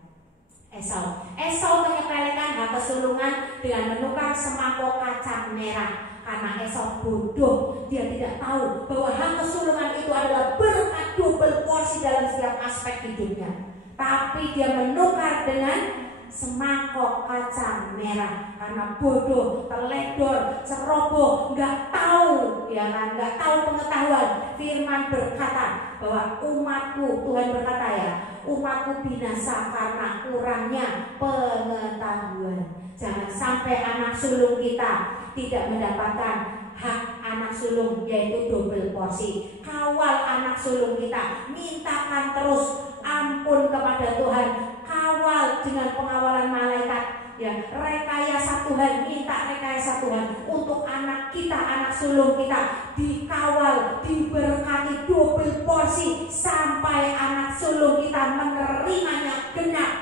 Esau menyepelekan hak kesulungan dengan menukar semangkuk kacang merah. Karena Esau bodoh, dia tidak tahu bahwa hak kesulungan itu adalah berkat double porsi dalam setiap aspek hidupnya. Tapi dia menukar dengan semangkok kacang merah karena bodoh, teledor, ceroboh, nggak tahu, ya kan, nggak tahu pengetahuan. Firman berkata bahwa umatku, Tuhan berkata ya, umatku binasa karena kurangnya pengetahuan. Jangan sampai anak sulung kita tidak mendapatkan hak anak sulung, yaitu double porsi. Kawal anak sulung kita, mintakan terus ampun kepada Tuhan. Kawal dengan pengawalan malaikat, ya, rekayasa Tuhan, minta rekayasa Tuhan untuk anak kita, anak sulung kita dikawal, diberkati double porsi sampai anak sulung kita menerimanya genap.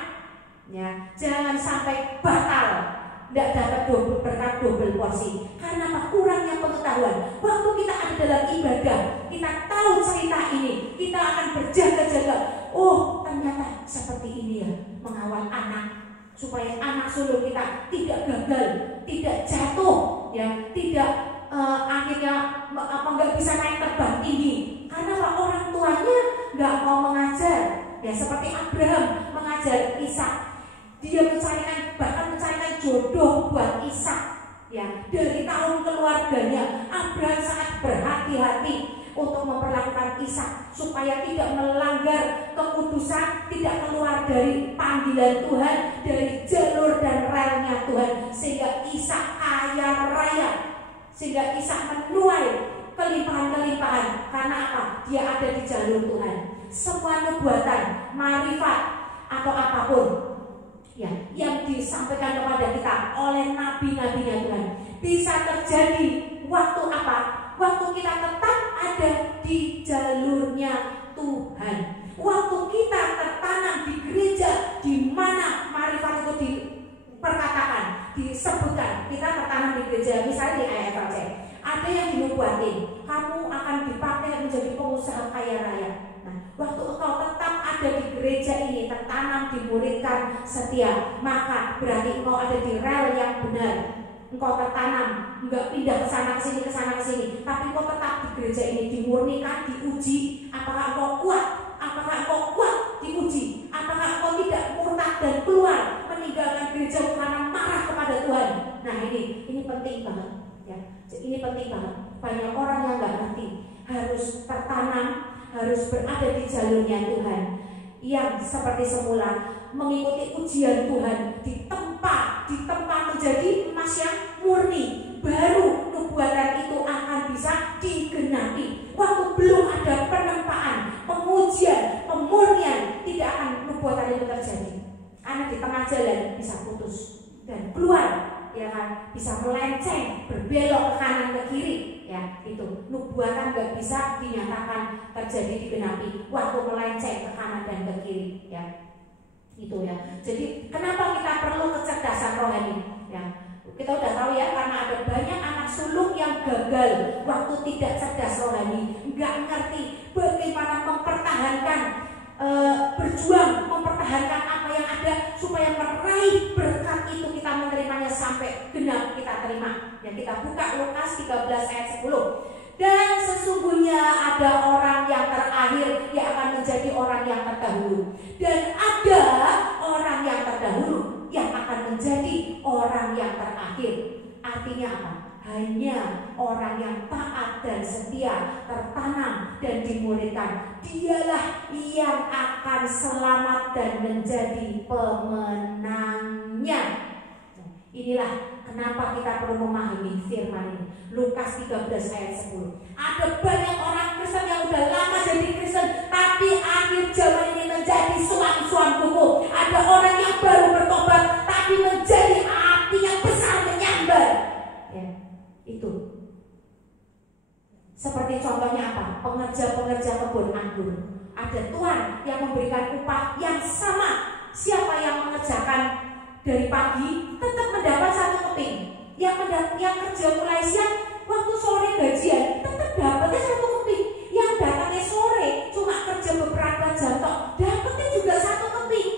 Ya, jangan sampai batal, tidak dapat berkat double porsi. Karena apa? Kurangnya pengetahuan. Waktu kita ada dalam ibadah, kita tahu cerita ini, kita akan berjaga-jaga. Oh, ternyata seperti ini ya, mengawal anak supaya anak sulung kita tidak gagal, tidak jatuh, ya, tidak akhirnya nggak bisa naik terbang tinggi. Karena apa? Orang tuanya nggak mau mengajar, ya, seperti Abraham mengajar Ishak. Dia bahkan mencarikan jodoh buat Ishak, ya. Dari tahun keluarganya Abraham sangat berhati-hati untuk memperlakukan Ishak supaya tidak melanggar kekudusan, tidak keluar dari panggilan Tuhan, dari jalur dan relnya Tuhan, sehingga Ishak kaya raya, sehingga Ishak menuai kelimpahan-kelimpahan. Karena apa? Dia ada di jalur Tuhan. Semua nubuatan, marifat atau apapun, ya, yang disampaikan kepada kita oleh nabi-nabinya Tuhan bisa terjadi waktu apa? Waktu kita tetap ada di jalurnya Tuhan. Waktu kita tertanam di gereja di mana marifat itu diperkatakan, disebutkan, kita tertanam di gereja, misalnya di AFLC, ada yang dinubuatin, kamu akan dipakai menjadi pengusaha kaya raya. Nah, waktu engkau tetap ada di gereja ini, tertanam, dimuridkan, setia, maka berarti engkau ada di rel yang benar. Engkau tertanam, enggak pindah ke sana ke sini, tapi engkau tetap di gereja ini, dimurnikan, diuji, apakah engkau kuat diuji, apakah engkau tidak murtad dan keluar meninggalkan gereja karena marah kepada Tuhan. Nah, ini penting banget, ya. Ini penting banget. Banyak orang yang nggak ngerti, harus tertanam, harus berada di jalurnya Tuhan, yang seperti semula mengikuti ujian Tuhan, ditempa menjadi emas yang murni, baru nubuatan itu akan bisa digenapi. Waktu belum ada penempaan, pengujian, pemurnian, tidak akan nubuatan itu terjadi. Karena di tengah jalan bisa putus dan keluar, ya kan, bisa melenceng, berbelok ke kanan ke kiri, ya. Itu nubuatan gak bisa dinyatakan terjadi, digenapi waktu melenceng ke kanan dan ke kiri, ya. Itu ya. Jadi kenapa kita perlu kecerdasan rohani, ya? Kita udah tahu ya, karena ada banyak anak sulung yang gagal waktu tidak cerdas rohani, nggak ngerti bagaimana mempertahankan, berjuang mempertahankan apa yang ada supaya meraih berkat itu, kita menerimanya sampai genap kita terima. Ya, kita buka Lukas 13 ayat 10. Dan sesungguhnya ada orang yang terakhir yang akan menjadi orang yang terdahulu, dan ada orang yang terdahulu yang akan menjadi orang yang terakhir. Artinya apa? Hanya orang yang taat dan setia, tertanam dan dimuridkan, dialah yang akan selamat dan menjadi pemenangnya. Inilah kenapa kita perlu memahami firman ini. Lukas 13 ayat 10. Ada banyak orang Kristen yang udah lama jadi Kristen, tapi akhir zaman ini menjadi suam-suam buku. Ada orang yang baru bertobat, tapi menjadi api yang besar menyambar. Ya, itu. Seperti contohnya apa? Pengerja-pengerja kebun anggur. Ada tuan yang memberikan upah yang sama. Siapa yang mengerjakan dari pagi tetap mendapat satu keping. Yang kerja mulai siang, waktu sore gajian tetap dapatnya satu keping. Yang datangnya sore cuma kerja beberapa jam tok, dapatnya juga satu keping.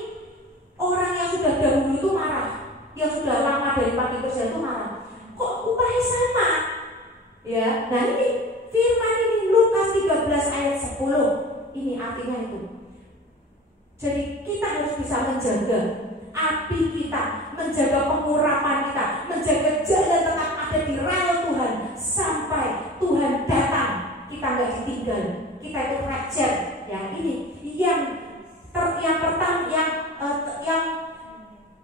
Orang yang sudah dahulu itu marah, yang sudah lama dari pagi kerja itu marah. Kok upahnya sama? Ya, nah ini firman ini Lukas 13 ayat 10. Ini artinya itu. Jadi kita harus bisa menjaga api kita, menjaga pengurapan kita, menjaga jalan tetap ada di rel Tuhan sampai Tuhan datang. Kita nggak ditinggal, kita itu rapture. Ya, ini yang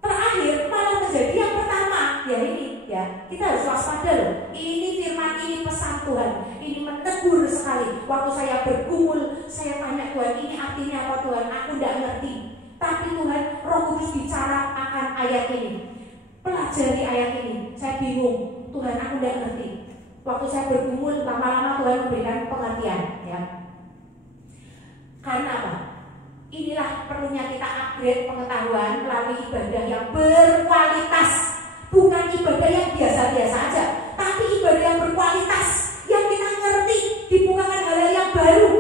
terakhir malah menjadi yang pertama. Ya ini, ya kita harus waspada loh. Ini firman, ini pesan Tuhan. Ini menegur sekali. Waktu saya bergumul, saya tanya Tuhan, ini artinya apa Tuhan? Aku nggak ngerti. Tapi Tuhan, Roh Kudus bicara akan ayat ini. pelajari ayat ini. Saya bingung, Tuhan aku tidak ngerti. Waktu saya bergumul, lama-lama Tuhan memberikan pengertian, ya. Karena apa? Inilah perlunya kita upgrade pengetahuan melalui ibadah yang berkualitas. Bukan ibadah yang biasa-biasa aja, tapi ibadah yang berkualitas, yang kita ngerti, dibukakan hal-hal yang baru,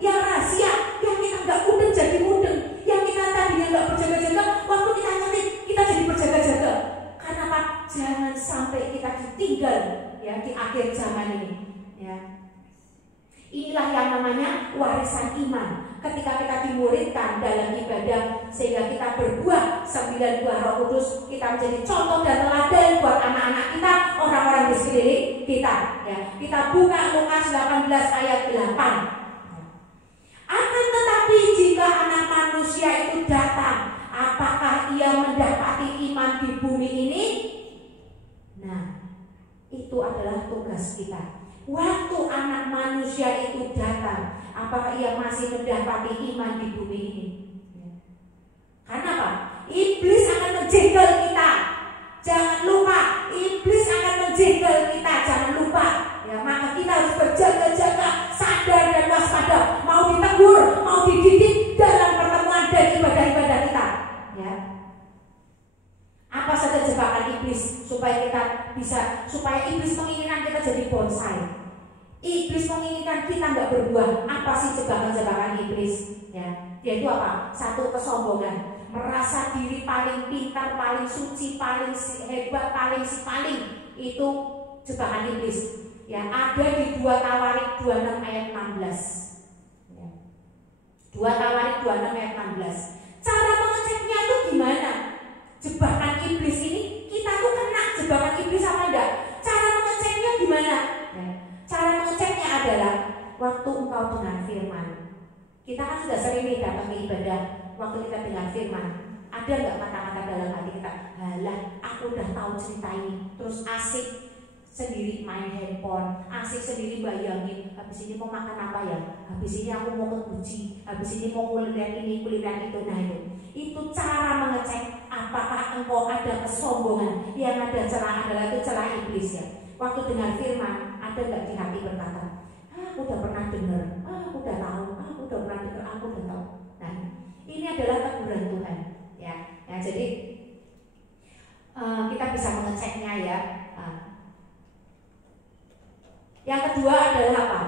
yang rahasia, yang kita nggak mudeng jadi mudeng, yang kita tadinya nggak berjaga-jaga, waktu kita ngerti kita jadi berjaga-jaga. Karena apa? Jangan sampai kita ditinggal, ya, di akhir zaman ini, ya. Inilah yang namanya warisan iman. Ketika kita dimuridkan dalam ibadah sehingga kita berbuah 9 buah Roh Kudus, kita menjadi contoh dan teladan buat anak-anak kita, orang-orang di sekeliling kita, ya. Kita buka Lukas 18 ayat 8. Akan tetapi jika Anak Manusia itu datang, apakah ia mendapati iman di bumi ini? Nah, itu adalah tugas kita. Waktu Anak Manusia itu datang, apakah ia masih mendapati iman di bumi ini? Karena apa? Iblis akan menjegal kita. Jangan lupa, iblis akan menjegal kita. Jangan lupa, ya. Maka kita harus berjaga-jaga, sadar dan waspada. Mau ditegur, mau dididik dalam pertemuan dan ibadah-ibadah kita, ya. Apa saja jebakan iblis supaya iblis menginginkan kita jadi bonsai. Iblis menginginkan kita nggak berbuah. Apa sih jebakan-jebakan iblis? Ya, yaitu apa? Satu, kesombongan, merasa diri paling pintar, paling suci, paling hebat, paling itu jebakan iblis. Ya, ada di 2 Tawarik 26 ayat 16. Ya. 2 Tawarik 26 ayat 16. Cara mengeceknya itu gimana? Jebakan iblis ini, kita tuh kena jebakan iblis apa enggak? Cara mengeceknya gimana? Ya. Cara mengeceknya adalah waktu engkau dengar firman. Kita kan sudah sering nih datang ke ibadah. Waktu kita dengar firman, ada nggak kata-kata dalam hati kita? Halah, aku udah tahu cerita ini. Terus asik sendiri main handphone, asik sendiri bayangin, habis ini mau makan apa ya? Habis ini aku mau ke Guci, habis ini mau kuliner ini, kuliner itu. Nah itu cara mengecek apakah engkau ada kesombongan. Yang ada celah adalah itu celah iblis, ya. Waktu dengar firman, ada nggak di hati berkata, aku udah pernah dengar, aku udah tahu, aku udah pernah dengar, aku udah tahu. Nah, ini adalah teguran Tuhan, ya. Ya, jadi kita bisa mengeceknya, ya. Yang kedua adalah apa?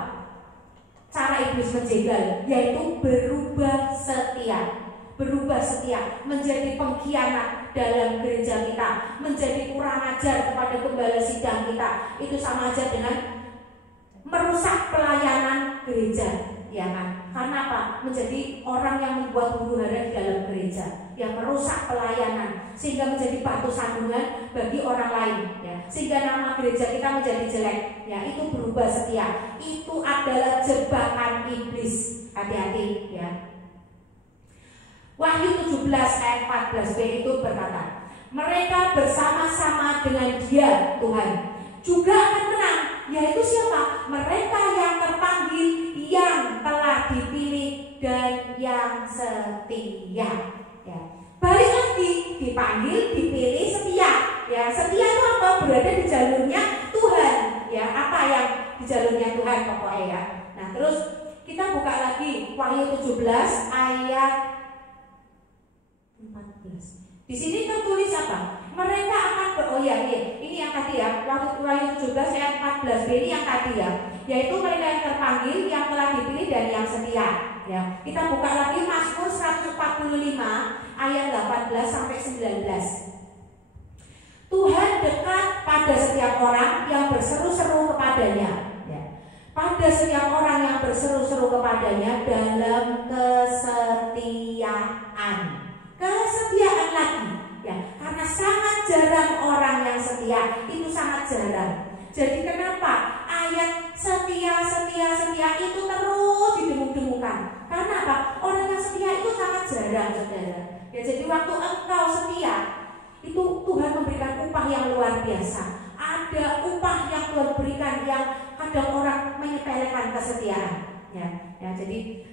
Cara iblis menjegal, yaitu berubah setia. Berubah setia, menjadi pengkhianat dalam gereja kita, menjadi kurang ajar kepada gembala sidang kita. Itu sama aja dengan merusak pelayanan gereja, ya kan? Karena apa? Menjadi orang yang membuat huru-hara di dalam gereja, yang merusak pelayanan sehingga menjadi batu sandungan bagi orang lain, ya. Sehingga nama gereja kita menjadi jelek, ya. Itu berubah setia. Itu adalah jebakan iblis. Hati-hati, ya. Wahyu 17 ayat 14b itu berkata, mereka bersama-sama dengan Dia, Tuhan, juga akan menang. Yaitu siapa? Mereka yang terpanggil, yang telah dipilih, dan yang setia, ya. Balik lagi, dipanggil, dipilih, setia, ya. Setia itu apa? Berada di jalurnya Tuhan, ya. Apa yang di jalurnya Tuhan pokoknya, ya. Nah, terus kita buka lagi Wahyu 17 ayat 14. Di sini tertulis apa? Mereka akan ini yang tadi, ya. Wahyu 17 ayat 14b ini yang tadi, ya. Yaitu mereka yang terpanggil, yang telah dipilih, dan yang setia, ya. Kita buka lagi Mazmur 145 ayat 18 sampai 19. Tuhan dekat pada setiap orang yang berseru-seru kepadanya, ya. Pada setiap orang yang berseru-seru kepadanya dalam kesetiaan. Kesetiaan lagi, ya, karena sangat jarang orang yang setia, itu sangat jarang. Jadi kenapa ayat setia itu terus didengung-dengungkan? Karena apa? Orang yang setia itu sangat jarang, saudara. Ya, jadi waktu engkau setia, itu Tuhan memberikan upah yang luar biasa. Ada upah yang Tuhan berikan yang kadang orang menyepelekan kesetiaan, ya. Ya, jadi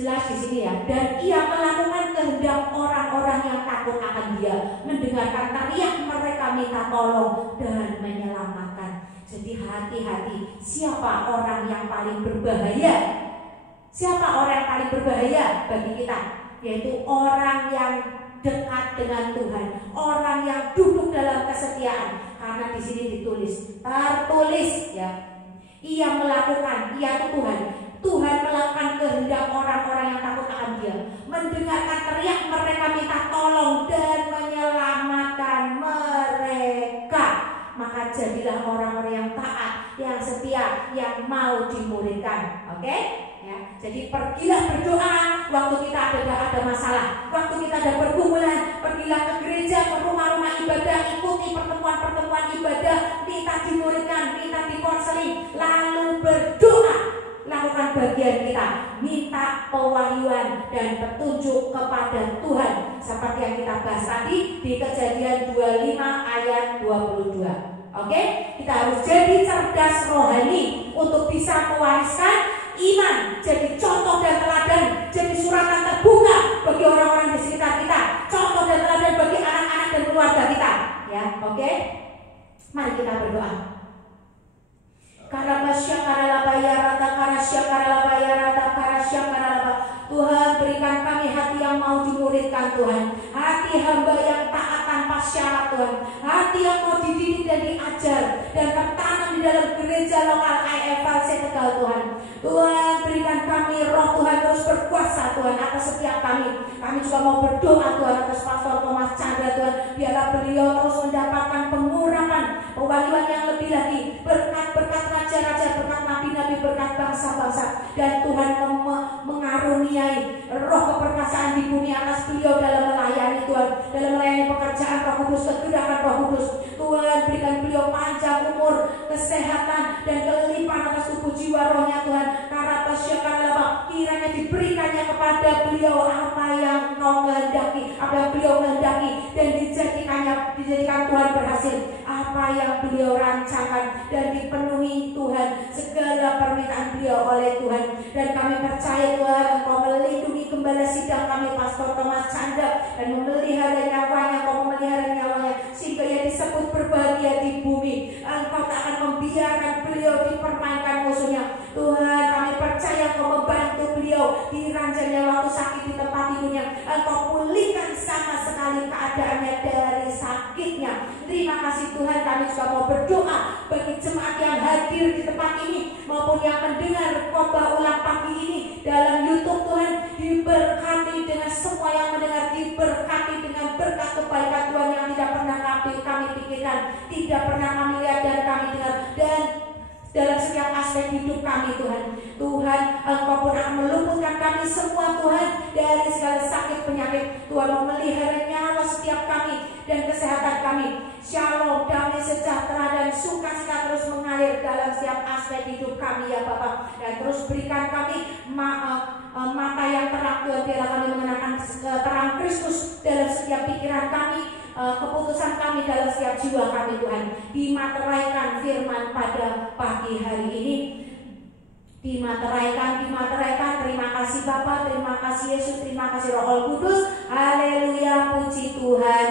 Jelas di sini ya. Dan ia melakukan kehendak orang-orang yang takut akan dia, mendengarkan teriak mereka minta tolong dan menyelamatkan. Jadi hati-hati, siapa orang yang paling berbahaya? Siapa orang yang paling berbahaya bagi kita? Yaitu orang yang dekat dengan Tuhan, orang yang duduk dalam kesetiaan. Karena di sini tertulis ya, ia melakukan, ia itu Tuhan melakukan kehendak orang-orang yang takut akan dia, mendengarkan teriak mereka minta tolong dan menyelamatkan mereka. Maka jadilah orang-orang yang taat, yang setia, yang mau dimuridkan. Oke? Ya, jadi pergilah berdoa waktu kita ada masalah, waktu kita ada pergumulan. Pergilah ke gereja, ke rumah-rumah ibadah, ikuti pertemuan-pertemuan ibadah, minta dimuridkan, minta dikonseling, lalu berdoa. Lakukan bagian kita, minta pewahyuan dan petunjuk kepada Tuhan, seperti yang kita bahas tadi di Kejadian 25 ayat 22. Oke, kita harus jadi cerdas rohani untuk bisa mewariskan iman, jadi contoh dan teladan, jadi suratan terbuka bagi orang-orang di sekitar kita, contoh dan teladan bagi anak-anak dan keluarga kita. Ya, oke. Mari kita berdoa. Tuhan, berikan kami hati yang mau dimuridkan Tuhan, hati hamba yang taat tanpa syarat Tuhan, hati yang mau dididik dan diajar dan tertanam di dalam gereja lokal IFLC Tegal Tuhan. Tuhan, berikan kami roh Tuhan terus berkuasa Tuhan atas setiap kami. Kami juga mau berdoa Tuhan atas Pastor Thomas Chandra Tuhan, biarlah beliau terus mendapatkan pengurapan, pewahyuan yang lebih lagi, berkat-berkat raja-raja, berkat nabi-nabi, berkat bangsa-bangsa, dan Tuhan mengaruniai roh keperkasaan di bumi atas beliau dalam melayani Tuhan, dalam melayani pekerjaan Roh Kudus, kegerakan Roh Kudus. Tuhan, berikan beliau panjang umur, kesehatan dan kelimpahan atas tubuh jiwa rohnya Tuhan. Kiranya diberikannya kepada beliau apa yang Kau kehendaki, apa yang beliau kehendaki, dan dijadikan Tuhan berhasil apa yang beliau rancangkan, dan dipenuhi Tuhan segala permintaan beliau oleh Tuhan. Dan kami percaya Tuhan, Engkau melindungi gembala sidang kami Pastor Thomas Chandra dan memelihara nyawanya, Engkau memelihara nyawanya sehingga ia disebut berbahagia di bumi. Engkau tak akan membiarkan beliau dipermainkan musuhnya. Tuhan, kami percaya Engkau membantu beliau di ranjangnya waktu sakit di tempat tidurnya. Engkau pulihkan sama sekali keadaannya dari sakitnya. Terima kasih Tuhan, kami juga mau berdoa bagi jemaat yang hadir di tempat ini maupun yang mendengar khotbah ulang pagi ini dalam YouTube. Tuhan, diberkati dengan semua yang mendengar, diberkati dengan berkat kebaikan Tuhan yang tidak pernah kami pikirkan, tidak pernah kami lihat dan kami dengar, dan dalam setiap aspek hidup kami Tuhan. Tuhan, Engkau pun akan meluputkan kami semua Tuhan dari segala sakit penyakit. Tuhan memelihara nyawa setiap kami dan kesehatan kami. Shalom, damai sejahtera dan sukacita terus mengalir dalam setiap aspek hidup kami ya Bapa. Dan terus berikan kami mata yang terang Tuhan, biarlah kami mengenakan terang Kristus dalam setiap pikiran kami, keputusan kami dalam setiap jiwa kami Tuhan. Dimateraikan firman pada pagi hari ini, dimateraikan. Terima kasih Bapa, terima kasih Yesus, terima kasih Roh Kudus. Haleluya, puji Tuhan.